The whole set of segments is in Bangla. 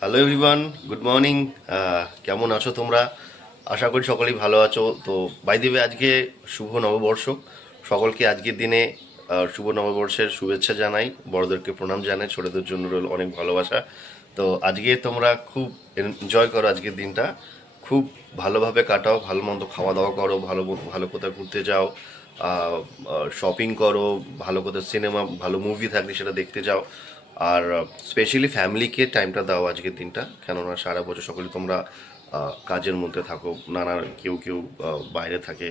Hello everyone, good morning. কেমন আছো তোমরা? আশা করি সকলেই ভালো আছো। তো বাই দ্য ওয়ে, আজকে শুভ নববর্ষ। সকলকে আজকের দিনে শুভ নববর্ষের শুভেচ্ছা জানাই, বড়দেরকে প্রণাম জানাই, ছোটদের জন্য রইল অনেক ভালোবাসা। তো আজকে তোমরা খুব এনজয় করো, আজকের দিনটা খুব ভালোভাবে কাটাও, ভালো মন্দ খাওয়া দাওয়া করো, ভালো ভালো কোথাও ঘুরতে যাও, শপিং করো, ভালো কোথাও সিনেমা, ভালো মুভি থাকলে সেটা দেখতে যাও। আর স্পেশালি ফ্যামিলিকে টাইমটা দাও আজকের দিনটা, কেননা সারা বছর সকলে তোমরা কাজের মধ্যে থাকো, নানা কেউ কেউ বাইরে থাকে।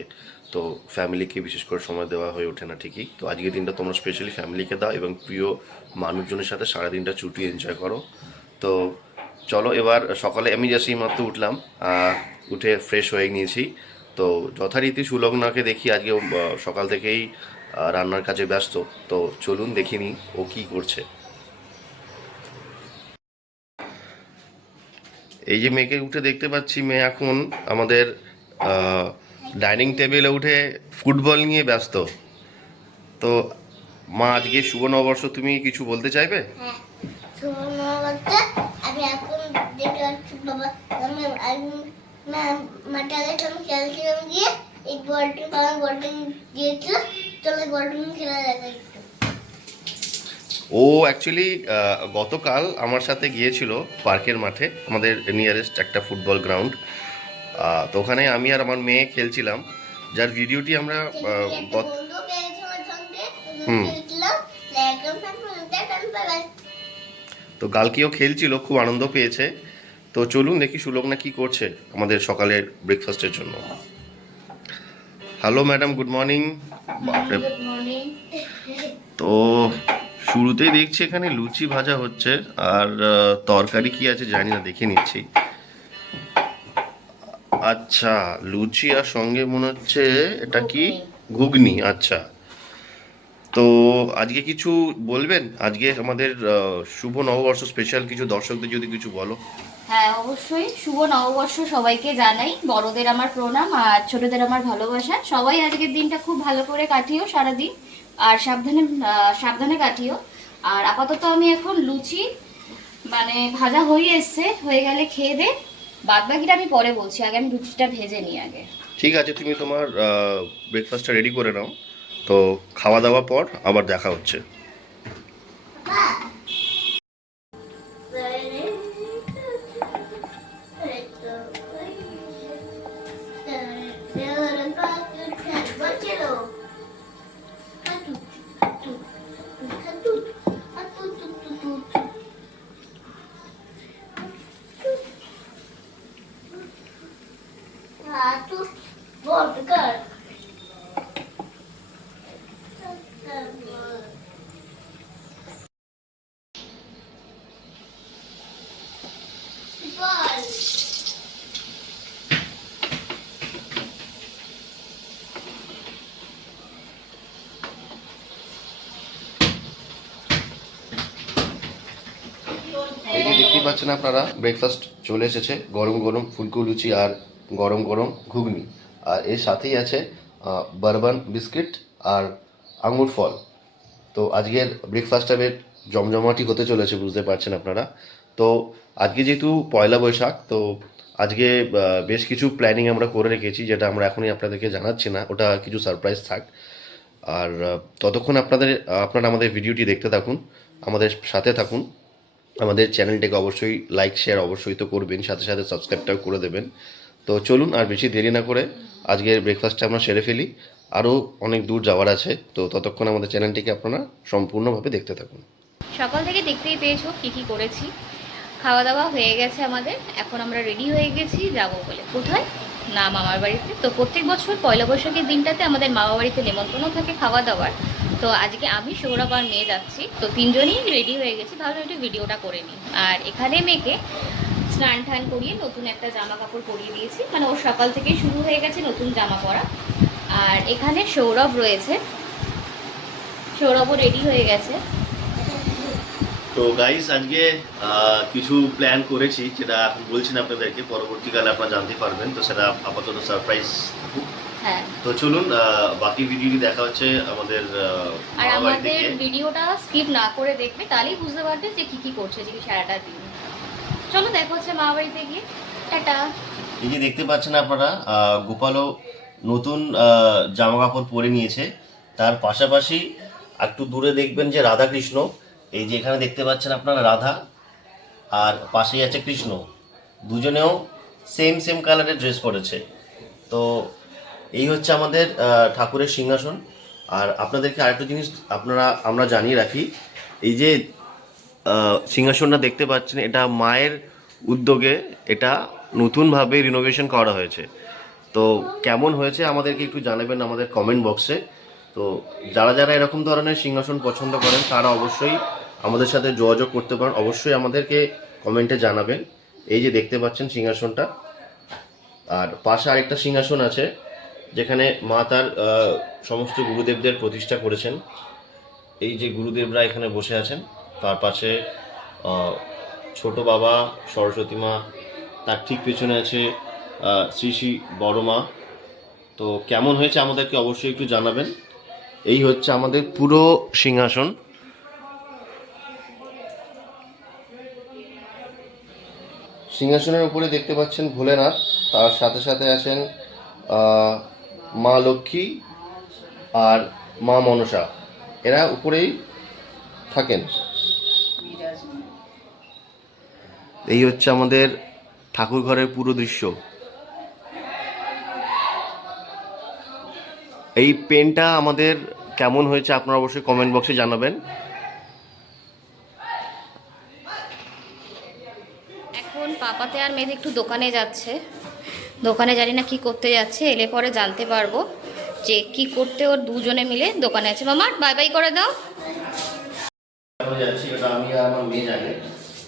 তো ফ্যামিলিকে বিশেষ করে সময় দেওয়া হয়ে ওঠে না ঠিকই। তো আজকের দিনটা তোমরা স্পেশালি ফ্যামিলিকে দাও এবং প্রিয় মানুষজনের সাথে সারাদিনটা ছুটি এনজয় করো। তো চলো, এবার সকালে আমি জাস্ট এই মাত্র উঠলাম, উঠে ফ্রেশ হয়ে নিয়েছি। তো যথারীতি সুলগ্নাকে দেখি আজকে সকাল থেকেই রান্নার কাজে ব্যস্ত। তো চলুন দেখিনি ও কি করছে। এই যে মেয়েকে উঠে দেখতে পাচ্ছি, মেয়ে এখন আমাদের ডাইনিং টেবিলে উঠে ফুটবল নিয়ে ব্যস্ত। তো মা, আজকে শুভ নববর্ষ, তুমি কিছু বলতে চাইবে? হ্যাঁ, শুভ নববর্ষে আমি এখন দেখতে পাচ্ছি বাবা, আমি মাঠে আমি খেলছিলাম গিয়ে এই বলটি আমার বলটি দিয়েছিল, চলো বলটি খেলা দেখা একটু। ও অ্যাকচুয়ালি গতকাল আমার সাথে গিয়েছিল পার্কের মাঠে, আমাদের নিয়ারেস্ট একটা ফুটবল গ্রাউন্ড। তো ওখানে আমি আর আমার মেয়ে খেলছিলাম, যার ভিডিওটি আমরা একটা গত বন্ধু পেয়েছে আমার সঙ্গে, হুম খেলছিলাম এখন তো কালকেও খেলছিল, খুব আনন্দ পেয়েছে। তো চলুন দেখি সুলগ্না কি করছে আমাদের সকালের ব্রেকফাস্টের জন্য। Hello madam, good morning. বাপরে, গুড মর্নিং। তো শুরুতেই দেখছি এখানে লুচি ভাজা হচ্ছে, আর তরকারি কি আছে জানি না, দেখে নিচ্ছি। আচ্ছা, লুচি আর সঙ্গে মনে হচ্ছে এটা কি, ঘুগনি। আচ্ছা, তো আজকে কিছু বলবেন? আজকে আমাদের শুভ নববর্ষ স্পেশাল কিছু, দর্শকদের যদি কিছু বলো। হ্যাঁ, অবশ্যই শুভ নববর্ষ সবাইকে জানাই, বড়দের আমার প্রণাম আর ছোটদের আমার ভালোবাসা। সবাই আজকের দিনটা খুব ভালো করে কাটিও সারাদিন, আর সাবধানে সাবধানে কাটিও। আর আপাতত আমি এখন লুচি মানে ভাজা হয়ে এসছে, হয়ে গেলে খেয়ে দে, বাদ বাকিটা আমি পরে বলছি, আগে আমি লুচিটা ভেজে নিই আগে। ঠিক আছে, তুমি তোমার ব্রেকফাস্টটা রেডি করে নাও। তো খাওয়া দাওয়া পর আবার দেখা হচ্ছে। এই যে দেখতেই পাচ্ছেন আপনারা, ব্রেকফাস্ট চলে এসেছে, গরম গরম ফুলকো লুচি আর গরম গরম ঘুগনি। আর এর সাথেই আছে বারবান বিস্কিট আর আঙুর ফল। তো আজকের ব্রেকফাস্টটা বেশ জমজমাটি হতে চলেছে, বুঝতে পারছেন আপনারা। তো আজকে যেহেতু পয়লা বৈশাখ, তো আজকে বেশ কিছু প্ল্যানিং আমরা করে রেখেছি, যেটা আমরা এখনই আপনাদেরকে জানাচ্ছি না, ওটা কিছু সারপ্রাইজ থাক। আর ততক্ষণ আপনারা আমাদের ভিডিওটি দেখতে থাকুন, আমাদের সাথে থাকুন। আমাদের চ্যানেলটাকে অবশ্যই লাইক শেয়ার অবশ্যই তো করবেন, সাথে সাথে সাবস্ক্রাইবটাও করে দেবেন। তো চলুন আর বেশি দেরি না করে আজকের ব্রেকফাস্টটা আমরা সেরে ফেলি। আরও অনেক দূর যাওয়ার আছে, তো ততক্ষণ আমাদের চ্যানেলটিকে আপনারা সম্পূর্ণভাবে দেখতে থাকুন। সকাল থেকে দেখতেই পেয়েছো কি কি করেছি। খাওয়া দাওয়া হয়ে গেছে আমাদের, এখন আমরা রেডি হয়ে গেছি যাব বলে। কোথায়? না, মামার বাড়িতে। তো প্রত্যেক বছর পয়লা বৈশাখের দিনটাতে আমাদের মামা বাড়িতে নেমন্তন্ন থাকে খাওয়া দাওয়ার। তো আজকে আমি, সৌরভ আর মেয়ে যাচ্ছি, তো তিনজনই রেডি হয়ে গেছি, ভাবলাম একটু ভিডিওটা করে নিই। আর এখানে মেয়েকে স্নান টান করিয়ে নতুন একটা জামা কাপড় পরিয়ে দিয়েছি, মানে ওর সকাল থেকেই শুরু হয়ে গেছে নতুন জামা পরা। আর এখানে সৌরভ রয়েছে, সৌরভও রেডি হয়ে গেছে। তো গাইস, আজকে কিছু প্ল্যান করেছি, যেটা এখন বলছি না আপনাদেরকে, পরবর্তীকালে আপনারা জানতে পারবেন। তো সেটা আপাতত সারপ্রাইজ থাকুক। হ্যাঁ, তো চলুন বাকি ভিডিওটি দেখা হচ্ছে আমাদের আর মামা বাড়ি আমাদের থেকে। ভিডিওটা স্কিপ না করে দেখবে, তাহলেই বুঝতে পারবে যে কি কি করছে যে কি সারাটা দিন। চলো দেখা হচ্ছে মামা বাড়িতে গিয়ে। টাটা। এই যে দেখতে পাচ্ছেন আপনারা, গোপালও নতুন জামা কাপড় পরে নিয়েছে। তার পাশাপাশি একটু দূরে দেখবেন যে রাধা কৃষ্ণ, এই যে এখানে দেখতে পাচ্ছেন আপনারা রাধা, আর পাশেই আছে কৃষ্ণ, দুজনেও সেম সেম কালারের ড্রেস পরেছে। তো এই হচ্ছে আমাদের ঠাকুরের সিংহাসন। আর আপনাদেরকে আরেকটা জিনিস আমরা জানিয়ে রাখি, এই যে সিংহাসনটা দেখতে পাচ্ছেন, এটা মায়ের উদ্যোগে এটা নতুনভাবে রিনোভেশন করা হয়েছে। তো কেমন হয়েছে আমাদেরকে একটু জানাবেন আমাদের কমেন্ট বক্সে। তো যারা যারা এরকম ধরনের সিংহাসন পছন্দ করেন তারা অবশ্যই আমাদের সাথে যোগাযোগ করতে পারেন, অবশ্যই আমাদেরকে কমেন্টে জানাবেন। এই যে দেখতে পাচ্ছেন সিংহাসনটা, আর পাশে আরেকটা সিংহাসন আছে যেখানে মা তার সমস্ত গুরুদেবদের প্রতিষ্ঠা করেছেন। এই যে গুরুদেবরা এখানে বসে আছেন, তার পাশে ছোট বাবা সরস্বতী মা, তার ঠিক পেছনে আছে শ্রী শ্রী বড় মা। তো কেমন হয়েছে আমাদেরকে অবশ্যই একটু জানাবেন। এই হচ্ছে আমাদের পুরো সিংহাসন। সিংহাসনের উপরে দেখতে পাচ্ছেন ভোলেনাথ, তার সাথে সাথে আছেন মা লক্ষ্মী আর মা মনসা, এরা উপরেই থাকেন। এই হচ্ছে আমাদের ঠাকুর ঘরের পুরো দৃশ্য। এই পেনটা আমাদের কেমন হয়েছে আপনারা অবশ্যই কমেন্ট বক্সে জানাবেন। এখন পাপাতে আর মেয়েদের একটু দোকানে যাচ্ছে, দোকানে জানি না কি করতে যাচ্ছে, এলে পরে জানতে পারবো যে কি করতে। ওর দুজনে মিলে দোকানে আছে। মামা বাই বাই করে দাও। যাচ্ছি, এটা আমি আর আমার মেয়ে জানি।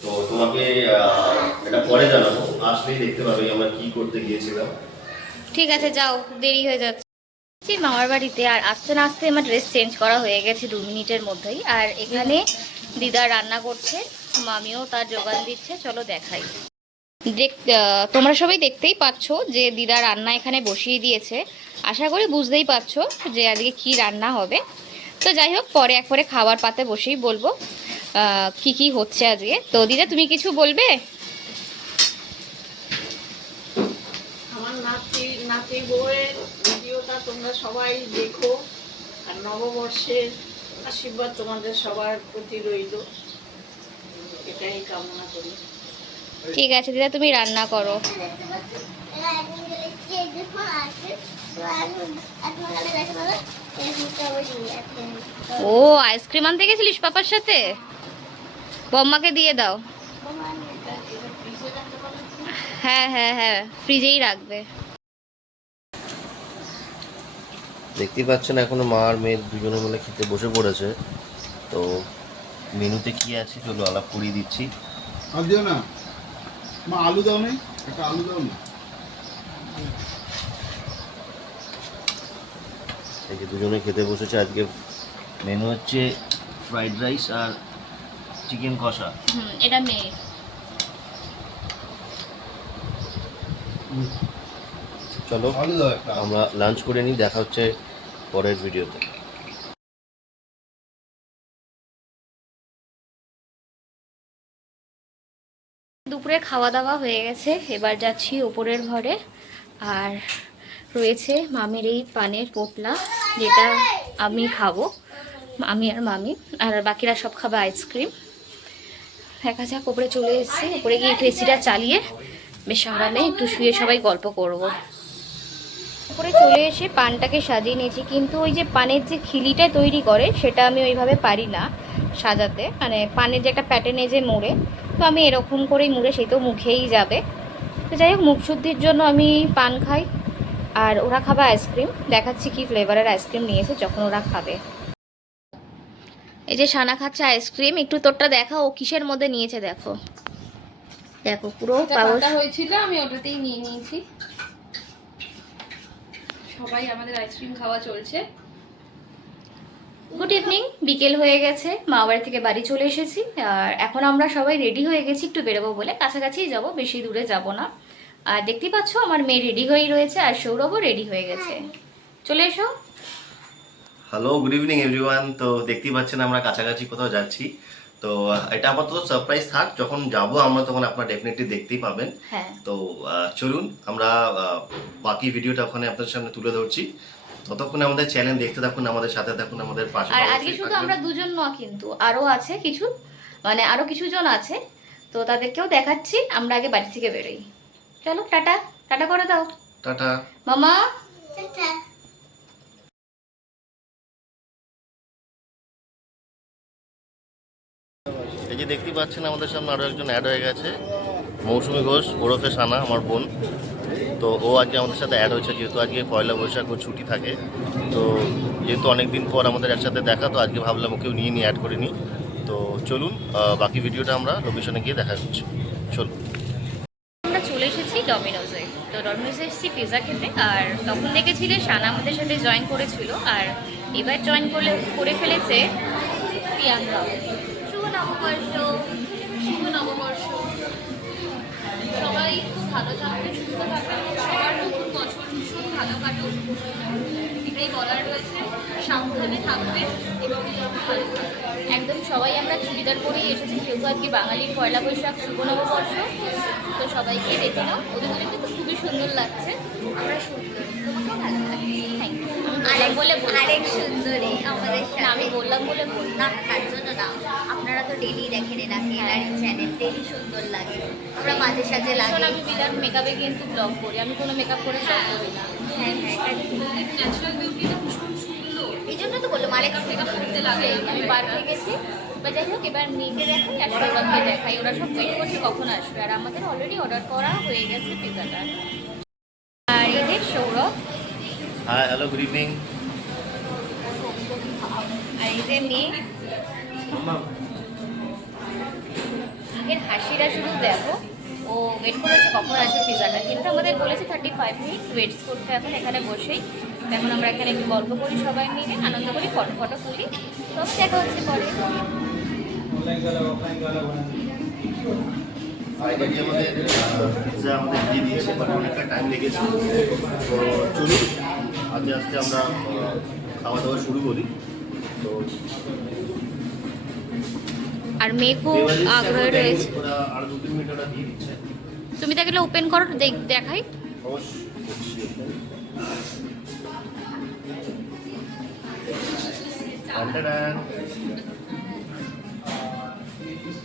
তো তোমাকে এটা পরে জানাবো, আসলেই দেখতে পাবে আমরা কি করতে গিয়েছিলাম। ঠিক আছে যাও, দেরি হয়ে যাচ্ছে মামার বাড়িতে। আর আসতে না আসতে আমার ড্রেস চেঞ্জ করা হয়ে গেছে 2 মিনিটের মধ্যেই। আর এখানে দিদা রান্না করছে, মামিও তার যোগান দিচ্ছে। চলো দেখাই। তোমরা সবাই দেখতেই পাচ্ছ যে দিদা রান্না এখানে বসিয়ে দিয়েছে। আশা করি বুঝতেই পারছো যে আজকে কি রান্না হবে। তো যাই হোক, পরে একবারে খাবার পাতে বসেই বলবো কি কি হচ্ছে আজকে। তো দিদা তুমি কিছু বলবে? আমার নাতি বউয়ের ভিডিওটা তোমরা সবাই দেখো, আর নববর্ষের আশীর্বাদ তোমাদের সবার প্রতি রইল, এটাই কামনা করি। ঠিক আছে দিদা, তুমি রান্না করো। এরা একদিন গেলেছি, একদিন আছে তো এখন গেলে দেখা পাবে এরকমটা ওই এখন। ও আইসক্রিম আনতে গেছিলিস পাপার সাথে? বম্মাকে দিয়ে দাও। হ্যাঁ হ্যাঁ হ্যাঁ, ফ্রিজেই রাখবে। দেখতেই পাচ্ছেন এখনো মা আর মেয়ে দুজনে মিলে খেতে বসে পড়েছে। তো মেনুতে কি আছে চলো আলাপ করিয়ে দিচ্ছি। আর দিও না মা, আলু দাও নি, একটা আলু দাও নি। এই যে দুজনে খেতে বসেছে, আজকে মেনু হচ্ছে ফ্রাইড রাইস আর চিকেন কষা। এটা মেয়ে। চলো আলু দাও একটা। আমরা লাঞ্চ করে নিই, দেখা হচ্ছে পরের ভিডিওতে। দুপুরে খাওয়া দাওয়া হয়ে গেছে, এবার যাচ্ছি ওপরের ঘরে। আর রয়েছে মামির এই পানের পোটলা, যেটা আমি খাবো, আমি আর মামি। আর বাকিরা সব খাবে আইসক্রিম। দেখা যাক, ওপরে চলে এসেছি। ওপরে গিয়ে একটু এসিটা চালিয়ে বেশ আরামে একটু শুয়ে সবাই গল্প করব। উপরে চলে এসে পানটাকে সাজিয়ে নিয়েছি, কিন্তু ওই যে পানের যে খিলিটা তৈরি করে সেটা আমি ওইভাবে পারি না সাজাতে। মানে পানের যে একটা প্যাটার্নে যে মোড়ে, তো আমি এরকম করেই মুড়ে, সেই তো মুখেই যাবে। তো যাই হোক, মুখ শুদ্ধির জন্য আমি পান খাই, আর ওরা খাবে আইসক্রিম। দেখাচ্ছি কি ফ্লেভারের আইসক্রিম নিয়েছে যখন ওরা খাবে। এই যে সানা খাচ্ছে আইসক্রিম, একটু তোরটা দেখা, ও কিসের মধ্যে নিয়েছে দেখো। দেখো পুরো পাউচ হয়েছিল, আমি ওটাতেই নিয়ে নিয়েছি। সবাই আমাদের আইসক্রিম খাওয়া চলছে। গুড ইভিনিং, বিকেল হয়ে গেছে, মা বাড়ি থেকে বাড়ি চলে এসেছি। আর এখন আমরা সবাই রেডি হয়ে গেছি একটু বেরোবো বলে। কাছাকাছি যাব, বেশি দূরে যাব না। আর দেখতেই পাচ্ছ আমার মেয়ে রেডি হয়েই রয়েছে, আর সৌরভও রেডি হয়ে গেছে। চলে এসো। Hello, good evening everyone. তো দেখতেই পাচ্ছেন আমরা কাছাকাছি কোথাও যাচ্ছি। তো এটা আপাতত সারপ্রাইজ থাক, যখন যাব আমরা তখন আপনারা ডেফিনেটলি দেখতেই পাবেন। হ্যাঁ, তো চলুন আমরা বাকি ভিডিওটা ওখানে আপনাদের সামনে তুলে ধরছি। ততক্ষণে আমাদের চ্যানেল দেখতে থাকুন, আমাদের সাথে থাকুন, আমাদের পাশে আর আজকে অবশ্যই শুধু থাকবেন। আমরা দুজন নয়, কিন্তু আরো আছে কিছু, মানে আরো কিছু জন আছে, তো তাদেরকেও দেখাচ্ছি। আমরা আগে বাড়ি থেকে বেরোই। চলো, টাটা টাটা করে দাও টাটা। মামা। টাটা। এই যে দেখতে পাচ্ছেন আমাদের সামনে আরো একজন অ্যাড হয়ে গেছে, মৌসুমী ঘোষ ওরফে সানা, আমার বোন। তো ও আজকে আমাদের সাথে অ্যাড হয়েছে, যেহেতু আজকে পয়লা বৈশাখ ও ছুটি থাকে। তো যেহেতু অনেকদিন পর আমাদের একসাথে দেখা, তো আজকে ভাবলাম ওকেও নিয়ে অ্যাড করে নিই। তো চলুন বাকি ভিডিওটা আমরা লোকেশনে গিয়ে দেখা করছি। চলুন। আমরা চলে এসেছি ডমিনোজে। তো ডমিনোজে এসেছি পিৎজা খেতে। আর তখন দেখেছিলে সানা আমাদের সাথে জয়েন করেছিল, আর এবার জয়েন করে ফেলেছে প্রিয়াঙ্কা। শুভ নববর্ষ। শুভ নববর্ষ। সবাই খুব ভালো থাকবে, সুস্থ থাকবে, সবার নতুন বছর ভীষণ ভালো কাটুক, এটাই বলার রয়েছে। সাবধানে থাকবে এবং ভালো থাকবে। একদম সবাই আমরা চুড়িদার পরেই এসেছি, যেহেতু আজকে বাঙালির পয়লা বৈশাখ, শুভ নববর্ষ। তো সবাইকে দেখে নাও, ওদের দুজনকে তো খুবই সুন্দর লাগছে। আমরা সুন্দর, তোমাকেও ভালো লাগে। Thank you. আমি বললাম বলে আরেক সুন্দরী আমাদের না, আমি বললাম বলে না তার জন্য না, আপনারা তো ডেলি দেখেন এনাকে, এনার চ্যানেল ডেলি সুন্দর লাগে, আমরা মাঝে সাঝে লাগে। এখন আমি বিরাট মেকআপে কিন্তু ব্লগ করি, আমি কোনো মেকআপ করে ব্লগ করি না। হ্যাঁ হ্যাঁ, ন্যাচারাল বিউটিটা ভীষণ সুন্দর। এই জন্য তো বললাম আরেক মেকআপ করতে লাগে। আমি পার্কে গেছি, বা যাই হোক এবার মেয়েকে দেখাই আর সৌরভকে দেখাই, ওরা সব ওয়েট করছে কখন আসবে। আর আমাদের অলরেডি অর্ডার করা হয়ে গেছে পিৎজাটা। আর এই যে Saurav, hi, hello, good evening. আর এই যে মেয়ে। এর হাসিটা শুধু দেখো, ও ওয়েট করেছে কখন আসবে পিৎজাটা, কিন্তু আমাদের বলেছে 35 মিনিট ওয়েট করতে। এখন এখানে বসেই তো এখন আমরা এখানে একটু গল্প করি, সবাই মিলে আনন্দ করি, ফটো তুলি। তো দেখা হচ্ছে পরে। ফাইনালি আমাদের পিৎজা আমাদের দিয়ে দিয়েছে, বাট অনেকটা টাইম লেগেছে। তো চলুন আস্তে আস্তে আমরা খাওয়া দাওয়া শুরু করি। তো আর মেয়ে খুব আগ্রহে রয়েছে। ওরা আর 2-3 মিনিট ওরা দিয়ে দিচ্ছে। তুমি তাকে ওপেন করো, দেখাই। অবশ্যই করছি। টানটাডান।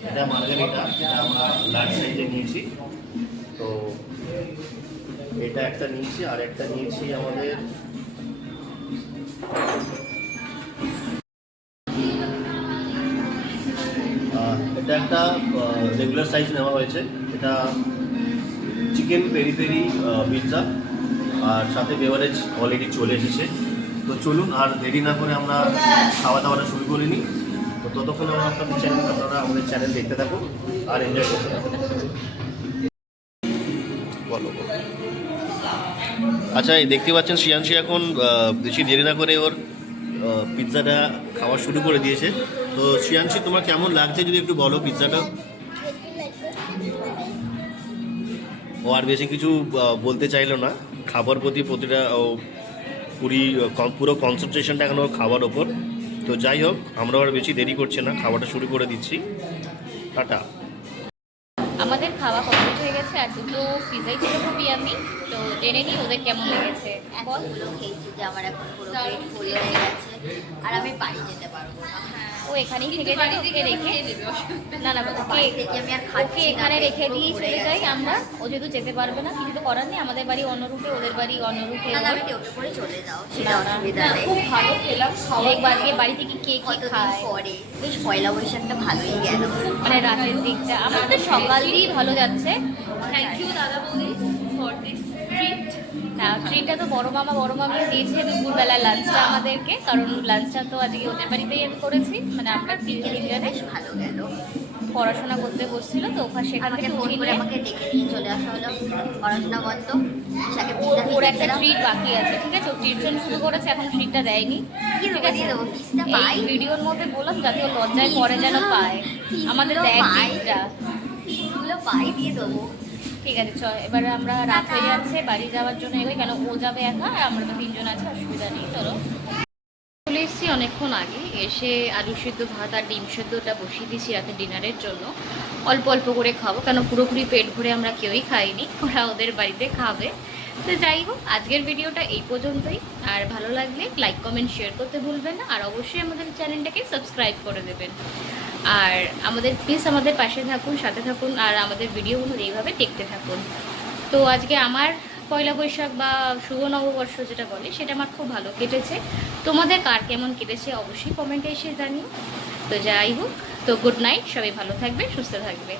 এটা মার্গারিটা, এটা আমরা লার্জ সাইজে নিয়েছি। তো এটা একটা নিয়েছি, আর একটা নিয়েছি আমাদের এটা একটা রেগুলার সাইজ নেওয়া হয়েছে। এটা চিকেন পেরি পেরি পিৎজা, আর সাথে বেভারেজ অলরেডি চলে এসেছে। তো চলুন আর দেরি না করে আমরা খাওয়া দাওয়াটা শুরু করে নিই। তো ততক্ষণ আপনারা আমাদের চ্যানেল দেখতে থাকুন আর এনজয় করতে থাকুন। বলো। আচ্ছা, এই দেখতে পাচ্ছেন শ্রিয়াংশী এখন বেশি দেরি না করে ওর পিৎজাটা খাওয়া শুরু করে দিয়েছে। তো শ্রিয়াংশী, তোমার কেমন লাগছে যদি একটু বলো পিৎজাটা? ও আর বেশি কিছু বলতে চাইলো না, খাবার প্রতি প্রতিটা পুরো কনসেন্ট্রেশনটা এখন ওর খাবার ওপর। তো যাই হোক, আমরা আর বেশি দেরি করছি না, খাওয়াটা শুরু করে দিচ্ছি। টাটা। আমাদের খাওয়া কমপ্লিট হয়ে গেছে, আর দুটো পিৎজাই ছিল খুবই আমি। তো জেনে নিই ওদের কেমন লেগেছে। এতগুলো খেয়েছি যে আমার এখন পুরো পেট ফুল হয়ে গেছে, আর আমি বাড়ি যেতে পারবো না। ও এখানেই থেকে যাবে, ওকে রেখে না না বাড়ি ওকে থেকে আমি আর ওকে খাচ্ছি না, এখানে পেট রেখে পুরো দিয়েই ভরে চলে যাই গেছে। আমরা। ও যেহেতু যেতে পারবে না, কিছু তো করার নেই, আমাদের বাড়ি অন্য রুটে, ওদের বাড়ি অন্য রুটে। না, আমি টেউটে করে চলে যাও, সেটা না, অসুবিধা নেই। খুব ভালো খেলাম, খাওয়া দেখবো আজকে বাড়ি থেকে কে কি কতদিন খায়। পরে বেশ পয়লা বৈশাখটা ভালোই গেল। মানে রাতের দিকটা আমাদের সকাল দিয়েই ভালো যাচ্ছে। থ্যাংক ইউ দাদা বৌদি ফর দিস ট্রিট। না, ট্রিটটা তো বড় মামি দিয়েছে দুপুরবেলা লাঞ্চটা আমাদেরকে, কারণ লাঞ্চটা তো আজকে ওদের বাড়িতেই আমি করেছি। মানে আমরা তিনজনে বেশ ভালো গেল। পড়াশোনা করতে বসছিল, তো ওখানে সেখান আমাকে থেকে ফোন উঠিয়ে করে নিয়ে আমাকে ডেকে নিয়ে চলে আসা হলো, পড়াশোনা বন্ধ। সাথে ওর একটা ট্রিট বাকি আছে, ঠিক আছে? ও টিউশন শুরু করেছে, এখন ট্রিটটা দেয়নি, কি ঠিক দেবো, আছে? দিয়ে দেবো, ফিসটা পাই। এই ভিডিওর মধ্যে বললাম যাতে ও লজ্জায় পরে যেন পায়, আমাদের দেয় ট্রিটটা। ফিসগুলো পাই, দিয়ে দেবো। ঠিক আছে, চল এবারে আমরা রাত হয়ে যাচ্ছে, বাড়ি যাওয়ার জন্য এগোই, কেন ও যাবে একা আর আমরা তো তিনজন আছি, অসুবিধা নেই। চলো চলে এসেছি অনেকক্ষণ আগে, এসে আলু সিদ্ধ ভাত আর ডিম সিদ্ধটা বসিয়ে দিয়েছি রাতে ডিনারের জন্য। অল্প অল্প করে খাবো, কেন পুরোপুরি পেট ভরে আমরা কেউই খাইনি, ওরা ওদের বাড়িতে খাবে। তো যাই হোক, আজকের ভিডিওটা এই পর্যন্তই। আর ভালো লাগলে লাইক কমেন্ট শেয়ার করতে ভুলবেন না, আর অবশ্যই আমাদের চ্যানেলটাকে সাবস্ক্রাইব করে দেবেন। আর প্লিজ আমাদের পাশে থাকুন, সাথে থাকুন, আর আমাদের ভিডিওগুলো এইভাবে দেখতে থাকুন। তো আজকে আমার পয়লা বৈশাখ বা শুভ নববর্ষ যেটা বলে, সেটা আমার খুব ভালো কেটেছে। তোমাদের কার কেমন কেটেছে অবশ্যই কমেন্টে এসে জানিও। তো যাই হোক, তো গুড নাইট, সবাই ভালো থাকবে, সুস্থ থাকবে।